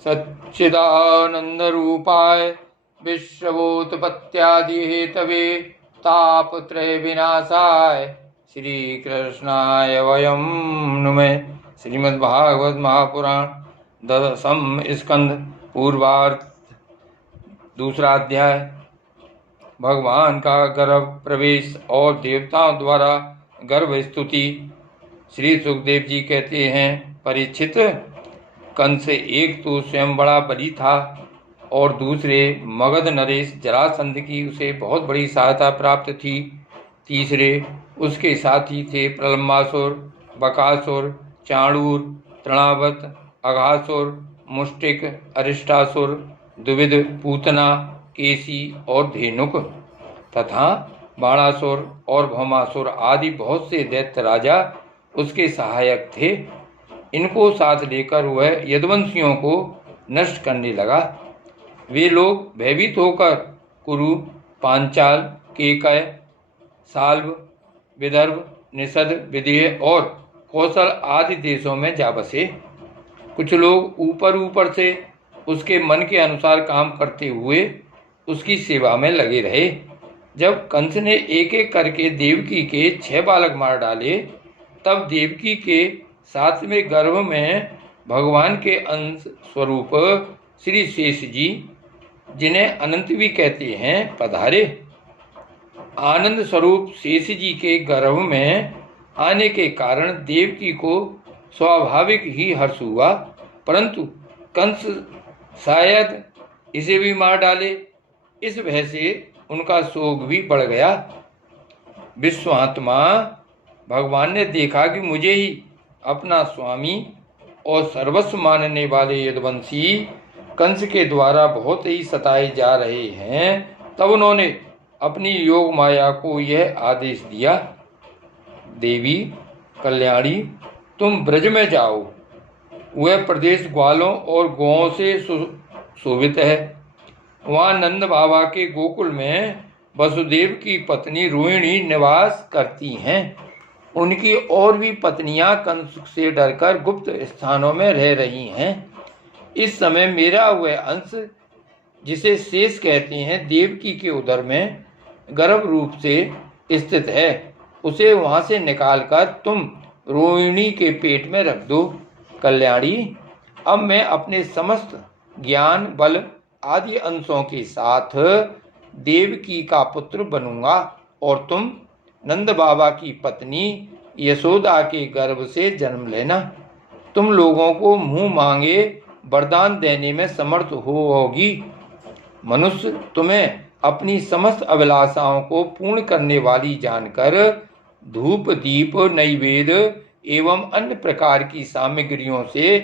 सच्चिदानंदरूपाय विश्वोत्पत्त्यादि Hathaway तापत्रय विनाशाय श्री कृष्णाय वयं नुमः। श्रीमद्भागवत महापुराण दशम स्कंद पूर्वार्ध दूसरा अध्याय। भगवान का गर्भ प्रवेश और देवताओं द्वारा गर्भ स्तुति। श्री सुखदेव जी कहते हैं, परीक्षित, कंस एक तो स्वयं बड़ा बली था और दूसरे मगध नरेश जरासंध की उसे बहुत बड़ी सहायता प्राप्त थी। तीसरे उसके साथी थे प्रलंबासुर, बकासुर, चाणूर, तृणावत, अघासुर, मुष्टिक, अरिष्टासुर, द्विविध, पूतना, केसी और धेनुक तथा बाणासुर और भौमासुर आदि बहुत से दैत्य राजा उसके सहायक थे। इनको साथ लेकर वह यदुवंशियों को नष्ट करने लगा। वे लोग भयभीत होकर कुरु, पांचाल, केकय, साल्व, विदर्भ, निषद, विदेह और कौशल आदि देशों में जा बसे। कुछ लोग ऊपर ऊपर से उसके मन के अनुसार काम करते हुए उसकी सेवा में लगे रहे। जब कंस ने एक एक करके देवकी के 6 बालक मार डाले, तब देवकी के 7वें गर्भ में भगवान के अंश स्वरूप श्री शेष जी, जिन्हें अनंत भी कहते हैं, पधारे। आनंद स्वरूप शेष जी के गर्भ में आने के कारण देवकी को स्वाभाविक ही हर्ष हुआ, परंतु कंस शायद इसे भी मार डाले, इस भय से उनका शोक भी बढ़ गया। विश्वात्मा भगवान ने देखा कि मुझे ही अपना स्वामी और सर्वस्व मानने वाले यदुवंशी कंस के द्वारा बहुत ही सताए जा रहे हैं, तब उन्होंने अपनी योग माया को यह आदेश दिया, देवी कल्याणी, तुम ब्रज में जाओ। वह प्रदेश ग्वालों और गौओं से शोभित है। वहाँ नंद बाबा के गोकुल में वसुदेव की पत्नी रोहिणी निवास करती हैं। उनकी और भी पत्नियां कंस से डरकर गुप्त स्थानों में रह रही हैं। इस समय मेरा वह अंश, जिसे शेष कहते हैं, देवकी के उदर में गर्भ रूप से स्थित है। उसे वहां से निकालकर तुम रोहिणी के पेट में रख दो। कल्याणी, अब मैं अपने समस्त ज्ञान, बल आदि अंशों के साथ देवकी का पुत्र बनूंगा और तुम नंद बाबा की पत्नी यशोदा के गर्भ से जन्म लेना। तुम लोगों को मुंह मांगे वरदान देने में समर्थ होगी। मनुष्य तुम्हें अपनी समस्त अभिलाषाओं को पूर्ण करने वाली जानकर धूप, दीप, नैवेद्य एवं अन्य प्रकार की सामग्रियों से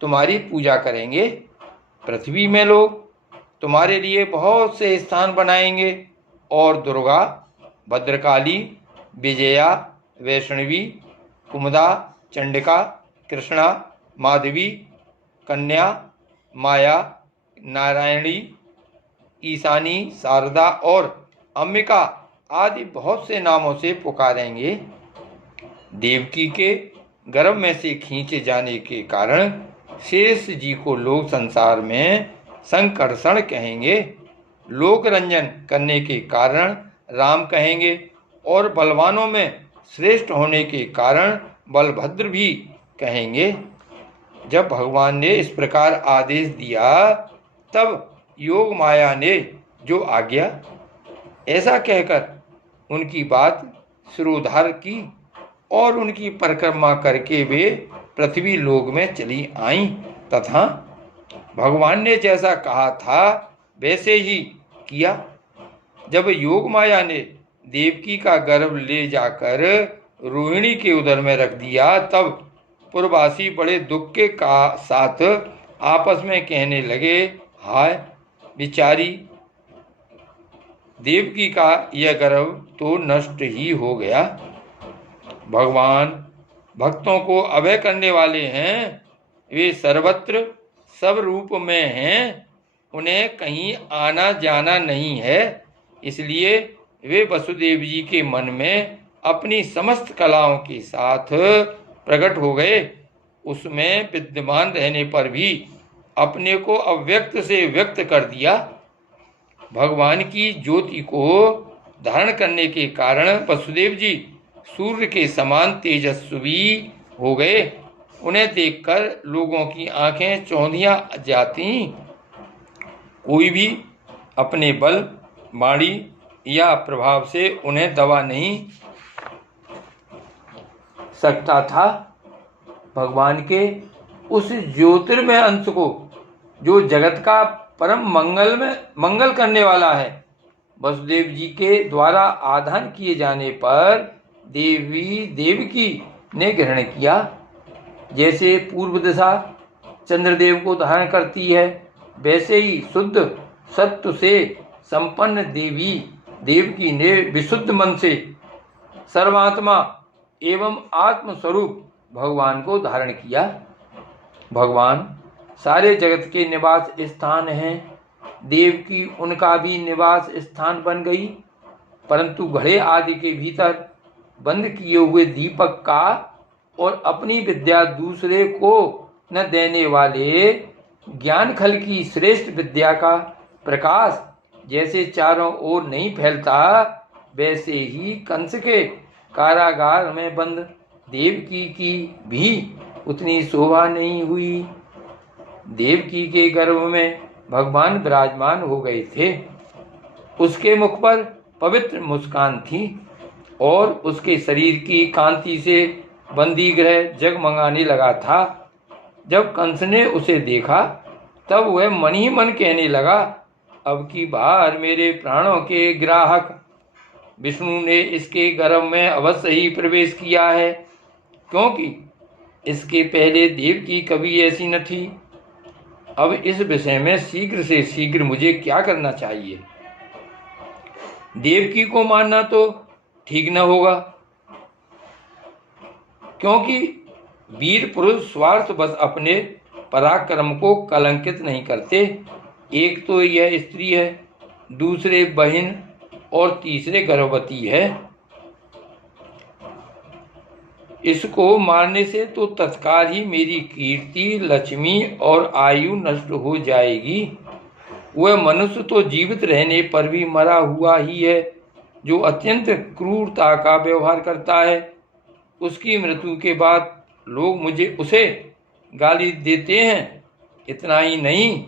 तुम्हारी पूजा करेंगे। पृथ्वी में लोग तुम्हारे लिए बहुत से स्थान बनाएंगे और दुर्गा, भद्रकाली, विजया, वैष्णवी, कुमुदा, चंडिका, कृष्णा, माधवी, कन्या, माया, नारायणी, ईशानी, शारदा और अंबिका आदि बहुत से नामों से पुकारेंगे। देवकी के गर्भ में से खींचे जाने के कारण शेष जी को लोग संसार में संकर्षण कहेंगे। लोक रंजन करने के कारण राम कहेंगे और बलवानों में श्रेष्ठ होने के कारण बलभद्र भी कहेंगे। जब भगवान ने इस प्रकार आदेश दिया, तब योग माया ने जो आज्ञा, ऐसा कहकर उनकी बात सिरोधार की और उनकी परिक्रमा करके वे पृथ्वी लोक में चली आईं तथा भगवान ने जैसा कहा था वैसे ही किया। जब योग माया ने देवकी का गर्भ ले जाकर रोहिणी के उदर में रख दिया, तब पुरवासी बड़े दुख के साथ आपस में कहने लगे, हाय बिचारी देवकी का यह गर्भ तो नष्ट ही हो गया। भगवान भक्तों को अभय करने वाले हैं। वे सर्वत्र सब रूप में हैं। उन्हें कहीं आना जाना नहीं है। इसलिए वे वसुदेव जी के मन में अपनी समस्त कलाओं के साथ प्रकट हो गए। उसमें विद्यमान रहने पर भी अपने को अव्यक्त से व्यक्त कर दिया। भगवान की ज्योति को धारण करने के कारण वसुदेव जी सूर्य के समान तेजस्वी हो गए। उन्हें देखकर लोगों की आंखें चौंधिया जाती। कोई भी अपने बल, वाणी या प्रभाव से उन्हें दबा नहीं सकता था। भगवान के उस ज्योतिर्मय अंश को, जो जगत का परम मंगल करने वाला है, वसुदेव जी के द्वारा आधान किए जाने पर देवकी ने ग्रहण किया। जैसे पूर्व दिशा चंद्रदेव को धारण करती है, वैसे ही शुद्ध सत्व से संपन्न देवकी ने विशुद्ध मन से सर्वात्मा एवं आत्म स्वरूप भगवान को धारण किया। भगवान सारे जगत के निवास स्थान हैं। देवकी उनका भी निवास स्थान बन गई, परंतु घड़े आदि के भीतर बंद किए हुए दीपक का और अपनी विद्या दूसरे को न देने वाले ज्ञान खल की श्रेष्ठ विद्या का प्रकाश जैसे चारों ओर नहीं फैलता, वैसे ही कंस के कारागार में बंद देवकी की भी उतनी शोभा नहीं हुई। देवकी के गर्भ में भगवान विराजमान हो गए थे। उसके मुख पर पवित्र मुस्कान थी और उसके शरीर की कांति से बंदी ग्रह जगमगाने लगा था। जब कंस ने उसे देखा तब वह मन ही मन कहने लगा, अब की बार मेरे प्राणों के ग्राहक विष्णु ने इसके गर्भ में अवश्य ही प्रवेश किया है, क्योंकि इसके पहले देवकी कभी ऐसी न थी। अब इस विषय में शीघ्र से शीघ्र मुझे क्या करना चाहिए? देवकी को मानना तो ठीक न होगा, क्योंकि वीर पुरुष स्वार्थवश अपने पराक्रम को कलंकित नहीं करते। एक तो यह स्त्री है, दूसरे बहन और तीसरे गर्भवती है। इसको मारने से तो तत्काल ही मेरी कीर्ति, लक्ष्मी और आयु नष्ट हो जाएगी। वह मनुष्य तो जीवित रहने पर भी मरा हुआ ही है, जो अत्यंत क्रूरता का व्यवहार करता है। उसकी मृत्यु के बाद लोग उसे गाली देते हैं। इतना ही नहीं,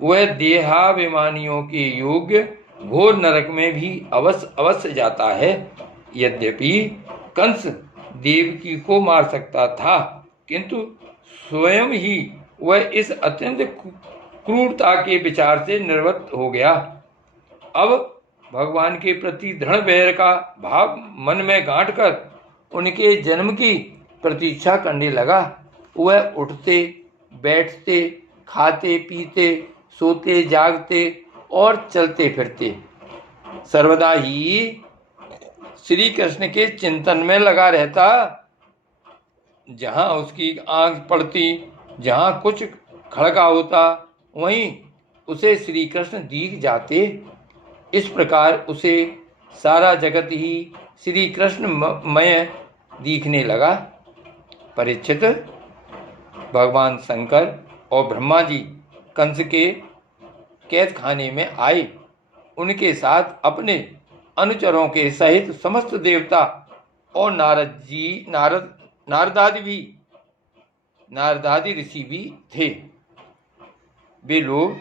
वह देहाभिमानियों के योग्य घोर नरक में भी अवश्य जाता है। यद्यपि कंस देवकी को मार सकता था, किंतु स्वयं ही वह इस अत्यंत क्रूरता के विचार से निवृत्त हो गया। अब भगवान के प्रति दृढ़ बैर का भाव मन में गांठकर उनके जन्म की प्रतीक्षा करने लगा। वह उठते, बैठते, खाते, पीते, सोते, जागते और चलते फिरते सर्वदा ही श्री कृष्ण के चिंतन में लगा रहता। जहाँ उसकी आंख पड़ती, जहाँ कुछ खड़का होता, वहीं उसे श्री कृष्ण दिख जाते। इस प्रकार उसे सारा जगत ही श्री कृष्णमय दिखने लगा। परीक्षित, भगवान शंकर और ब्रह्मा जी कंस के कैद खाने में आए। उनके साथ अपने अनुचरों के सहित समस्त देवता और नारदादि ऋषि भी थे। वे लोग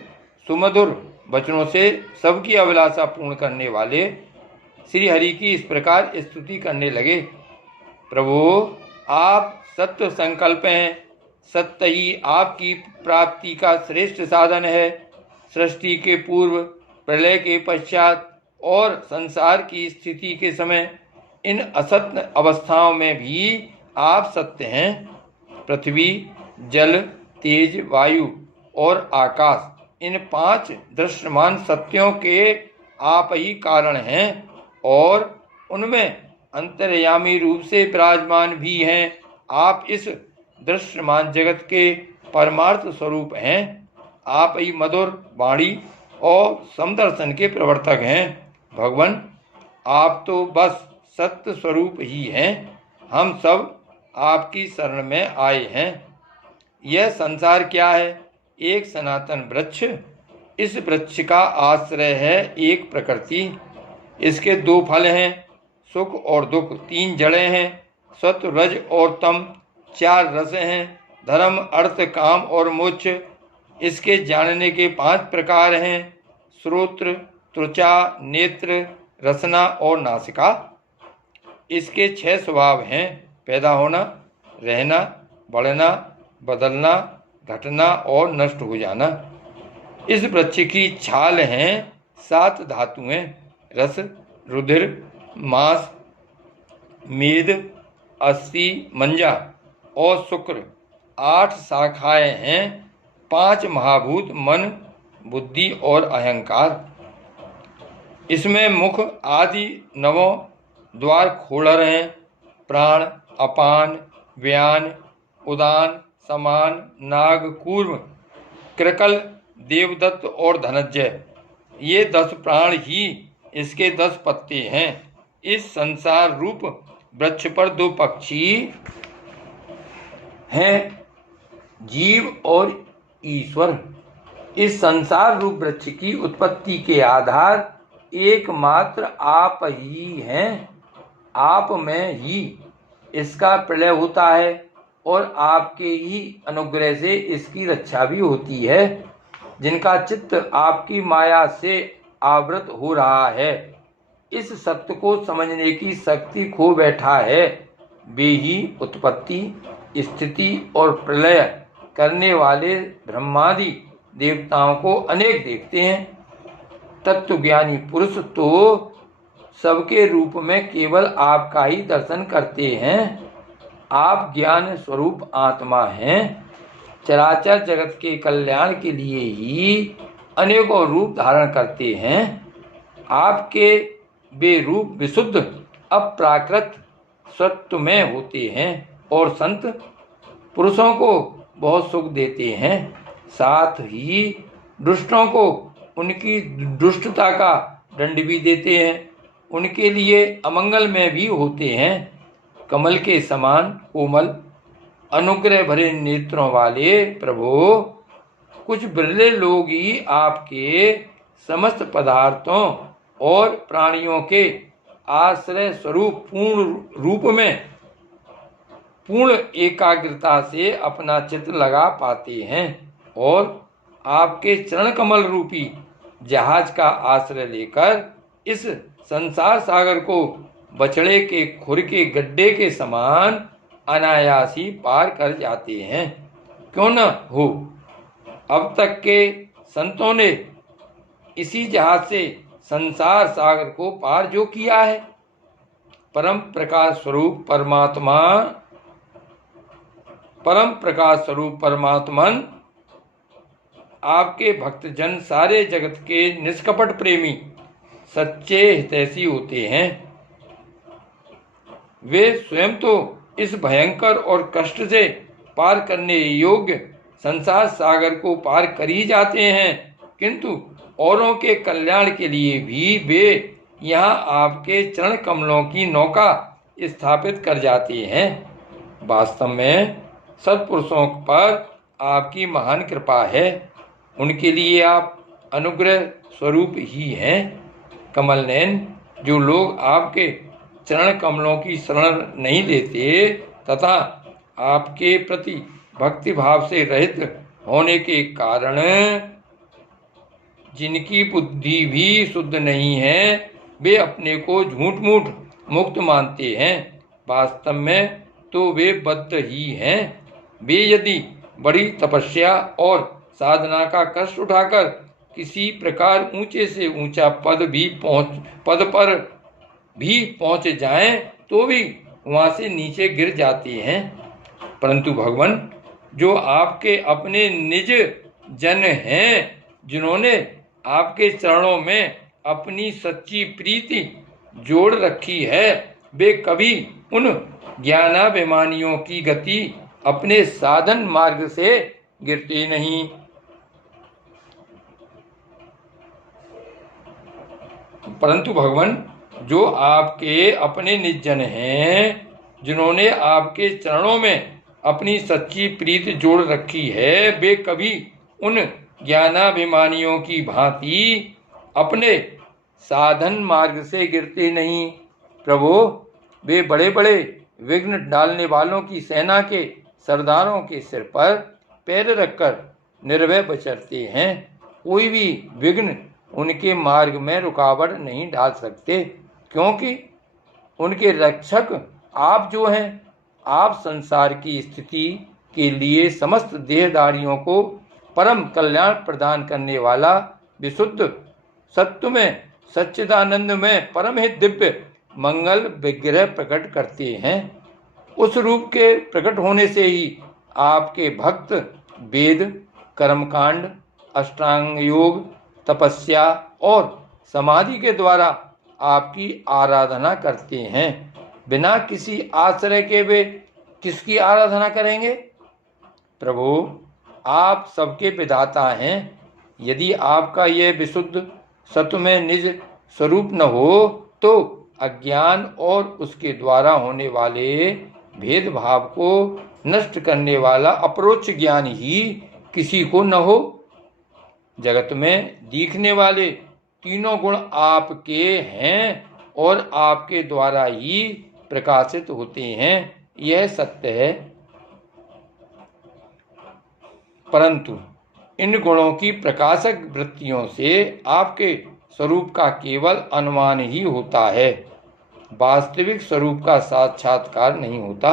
सुमधुर वचनों से सबकी अभिलाषा पूर्ण करने वाले श्री हरि की इस प्रकार स्तुति करने लगे। प्रभु, आप सत्य संकल्प हैं। सत्य ही आपकी प्राप्ति का श्रेष्ठ साधन है। सृष्टि के पूर्व, प्रलय के पश्चात और संसार की स्थिति के समय इन असत्य अवस्थाओं में भी आप सत्य हैं। पृथ्वी, जल, तेज, वायु और आकाश, इन 5 दृश्यमान सत्यों के आप ही कारण हैं और उनमें अंतर्यामी रूप से विराजमान भी हैं। आप इस दृश्यमान जगत के परमार्थ स्वरूप हैं। आप ही मधुर वाणी और समदर्शन के प्रवर्तक हैं। भगवान, आप तो बस सत्य स्वरूप ही हैं। हम सब आपकी शरण में आए हैं। यह संसार क्या है, एक सनातन वृक्ष। इस वृक्ष का आश्रय है एक प्रकृति। इसके 2 फल हैं, सुख और दुख। 3 जड़ें हैं, सत्व रज और तम। 4 रस हैं, धर्म अर्थ काम और मोक्ष। इसके जानने के 5 प्रकार हैं, श्रोत्र, त्वचा, नेत्र, रसना और नासिका। इसके 6 स्वभाव हैं, पैदा होना, रहना, बढ़ना, बदलना, घटना और नष्ट हो जाना। इस वृक्ष की छाल हैं 7 धातुएं, रस, रुधिर, मांस, मेद, अस्थि, मंजा और शुक्र। 8 शाखाएं हैं, 5 महाभूत, मन, बुद्धि और अहंकार। इसमें मुख आदि 9 द्वार खोलर हैं, प्राण, अपान, व्यान, उदान, समान, नाग, कूर्म, कृकल, देवदत्त और धनंजय। ये 10 प्राण ही इसके 10 पत्ते हैं। इस संसार रूप वृक्ष पर 2 पक्षी हैं, जीव और ईश्वर। इस संसार रूप वृक्ष की उत्पत्ति के आधार एकमात्र आप ही हैं। आप में ही इसका प्रलय होता है और आपके ही अनुग्रह से इसकी रक्षा भी होती है। जिनका चित्त आपकी माया से आवृत हो रहा है, इस सत्य को समझने की शक्ति खो बैठा है, वे ही उत्पत्ति, स्थिति और प्रलय करने वाले ब्रह्मादि देवताओं को अनेक देखते हैं। तत्वज्ञानी पुरुष तो सबके रूप में केवल आपका ही दर्शन करते हैं। आप ज्ञान स्वरूप आत्मा हैं। चराचर जगत के कल्याण के लिए ही अनेकों रूप धारण करते हैं। आपके वे रूप विशुद्ध अप्राकृत सत्व में होते हैं और संत पुरुषों को बहुत सुख देते हैं। साथ ही दुष्टों को उनकी दुष्टता का दंड भी देते हैं। उनके लिए अमंगल में भी होते हैं। कमल के समान कोमल अनुग्रह भरे नेत्रों वाले प्रभु, कुछ बिरले लोग ही आपके समस्त पदार्थों और प्राणियों के आश्रय स्वरूप पूर्ण रूप में पूर्ण एकाग्रता से अपना चित्त लगा पाते हैं और आपके चरण कमल रूपी जहाज का आश्रय लेकर इस संसार सागर को बछड़े के खुर के गड्ढे के समान अनायासी पार कर जाते हैं। क्यों न हो, अब तक के संतों ने इसी जहाज से संसार सागर को पार जो किया है। परम प्रकाश स्वरूप परमात्मन आपके भक्तजन सारे जगत के निष्कपट प्रेमी सच्चे हितैषी होते हैं। वे स्वयं तो इस भयंकर और कष्ट से पार करने योग्य संसार सागर को पार कर ही जाते हैं, किंतु औरों के कल्याण के लिए भी वे यहाँ आपके चरण कमलों की नौका स्थापित कर जाते हैं। वास्तव में सत्पुरुषों पर आपकी महान कृपा है। उनके लिए आप अनुग्रह स्वरूप ही हैं। कमल नयन, जो लोग आपके चरण कमलों की शरण नहीं लेते तथा आपके प्रति भक्ति भाव से रहित होने के कारण जिनकी बुद्धि भी शुद्ध नहीं है, वे अपने को झूठ मूठ मुक्त मानते हैं। वास्तव में तो वे बद्ध ही हैं। वे यदि बड़ी तपस्या और साधना का कष्ट उठाकर किसी प्रकार ऊंचे से ऊंचा पद पर भी पहुंच जाएं, तो भी वहां से नीचे गिर जाते हैं। परंतु भगवान, जो आपके अपने निज जन हैं, जिन्होंने आपके चरणों में अपनी सच्ची प्रीति जोड़ रखी है, वे कभी उन ज्ञानाभिमानियों की गति अपने साधन मार्ग से गिरते नहीं। परंतु भगवान, जो आपके अपने निजन हैं, जिन्होंने आपके चरणों में अपनी सच्ची प्रीति जोड़ रखी है, वे कभी उन ज्ञानाभिमानियों की भांति अपने साधन मार्ग से गिरते नहीं। प्रभु, वे बड़े बड़े विघ्न डालने वालों की सेना के सरदारों के सिर पर पैर रखकर निर्भय बचरते हैं। कोई भी विघ्न उनके मार्ग में रुकावट नहीं डाल सकते, क्योंकि उनके रक्षक आप जो हैं। आप संसार की स्थिति के लिए समस्त देहधारियों को परम कल्याण प्रदान करने वाला विशुद्ध सत्य में सच्चिदानंद में परम ही दिव्य मंगल विग्रह प्रकट करते हैं। उस रूप के प्रकट होने से ही आपके भक्त वेद, कर्मकांड, अष्टांग योग, तपस्या और समाधि के द्वारा आपकी आराधना करते हैं। बिना किसी आश्रय के वे किसकी आराधना करेंगे? प्रभु, आप सबके विधाता हैं। यदि आपका यह विशुद्ध सत्य में निज स्वरूप न हो तो अज्ञान और उसके द्वारा होने वाले भेदभाव को नष्ट करने वाला अपरोक्ष ज्ञान ही किसी को न हो। जगत में दिखने वाले तीनों गुण आपके हैं और आपके द्वारा ही प्रकाशित होते हैं, यह सत्य है। परंतु इन गुणों की प्रकाशक वृत्तियों से आपके स्वरूप का केवल अनुमान ही होता है, वास्तविक स्वरूप का साक्षात्कार नहीं होता।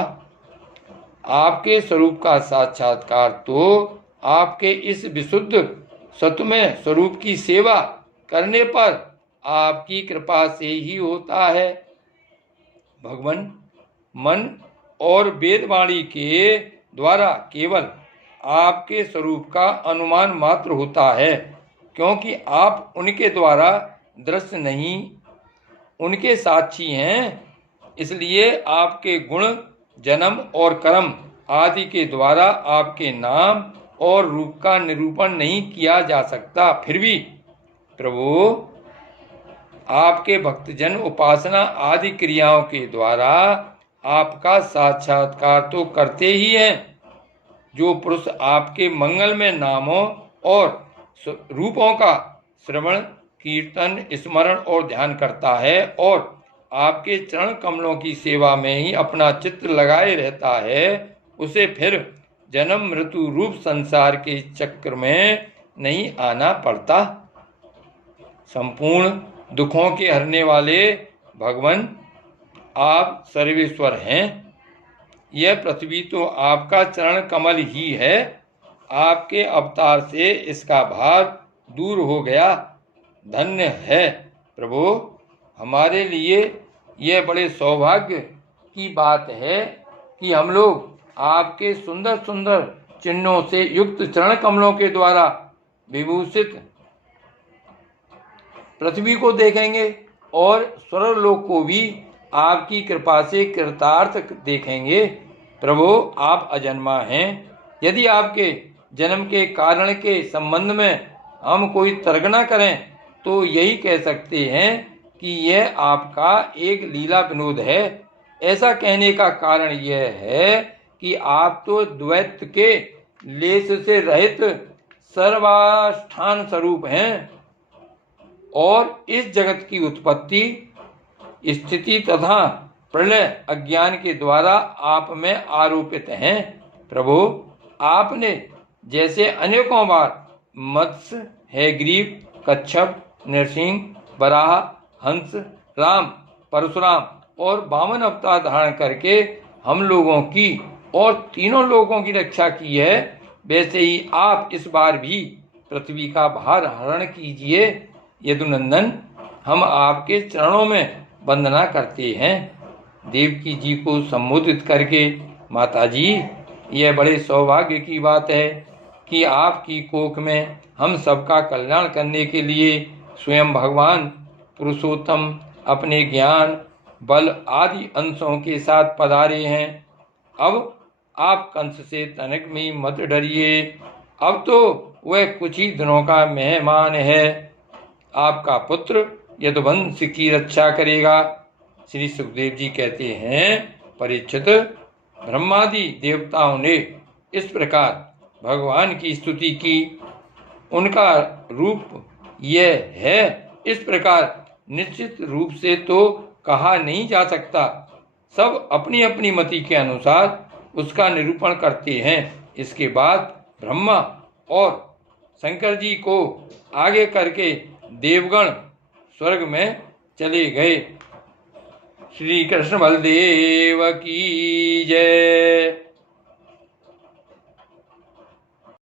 आपके स्वरूप का साक्षात्कार तो आपके इस विशुद्ध सत्वमय स्वरूप की सेवा करने पर आपकी कृपा से ही होता है। भगवान, मन और वेदवाणी के द्वारा केवल आपके स्वरूप का अनुमान मात्र होता है, क्योंकि आप उनके द्वारा दृश्य नहीं, उनके साक्षी हैं। इसलिए आपके गुण, जन्म और कर्म आदि के द्वारा आपके नाम और रूप का निरूपण नहीं किया जा सकता। फिर भी प्रभु, आपके भक्तजन उपासना आदि क्रियाओं के द्वारा आपका साक्षात्कार तो करते ही हैं। जो पुरुष आपके मंगलमय नामों और रूपों का श्रवण, कीर्तन, स्मरण और ध्यान करता है और आपके चरण कमलों की सेवा में ही अपना चित्त लगाए रहता है, उसे फिर जन्म मृत्यु रूप संसार के चक्र में नहीं आना पड़ता। संपूर्ण दुखों के हरने वाले भगवान, आप सर्वेश्वर हैं। यह पृथ्वी तो आपका चरण कमल ही है। आपके अवतार से इसका भार दूर हो गया। धन्य है प्रभु, हमारे लिए यह बड़े सौभाग्य की बात है कि हम लोग आपके सुंदर सुंदर चिन्हों से युक्त चरण कमलों के द्वारा विभूषित पृथ्वी को देखेंगे और स्वर्गलोक को भी आपकी कृपा से कृतार्थ देखेंगे। प्रभु, आप अजन्मा हैं। यदि आपके जन्म के कारण के संबंध में हम कोई तर्क न करें तो यही कह सकते हैं कि यह आपका एक लीला विनोद है। ऐसा कहने का कारण यह है कि आप तो द्वैत के लेश से रहित सर्वाष्ठान स्वरूप हैं और इस जगत की उत्पत्ति, स्थिति तथा प्रलय अज्ञान के द्वारा आप में आरोपित हैं। प्रभु, आपने जैसे अनेकों बार मत्स्य, हैग्रीव, कच्छप, नरसिंह, वराह, हंस, राम, परशुराम और वामन अवतार धारण करके हम लोगों की और तीनों लोगों की रक्षा की है, वैसे ही आप इस बार भी पृथ्वी का भार हरण कीजिए। यदुनंदन, हम आपके चरणों में वंदना करते हैं। देवकी जी को संबोधित करके, माता जी, यह बड़े सौभाग्य की बात है कि आपकी कोख में हम सबका कल्याण करने के लिए स्वयं भगवान पुरुषोत्तम अपने ज्ञान, बल आदि अंशों के साथ पधारे हैं। अब आप कंस से तनिक भी मत डरिए, अब तो वह कुछ ही दिनों का मेहमान है। आपका पुत्र यदुवंश की रक्षा करेगा। श्री सुखदेव जी कहते हैं, परीक्षित, ब्रह्मादि देवताओं ने इस प्रकार भगवान की स्तुति की उनका रूप यह है, इस प्रकार निश्चित रूप से तो कहा नहीं जा सकता। सब अपनी अपनी मति के अनुसार उसका निरूपण करते हैं। इसके बाद ब्रह्मा और शंकर जी को आगे करके देवगण स्वर्ग में चले गए। श्री कृष्ण बलदेव की जय।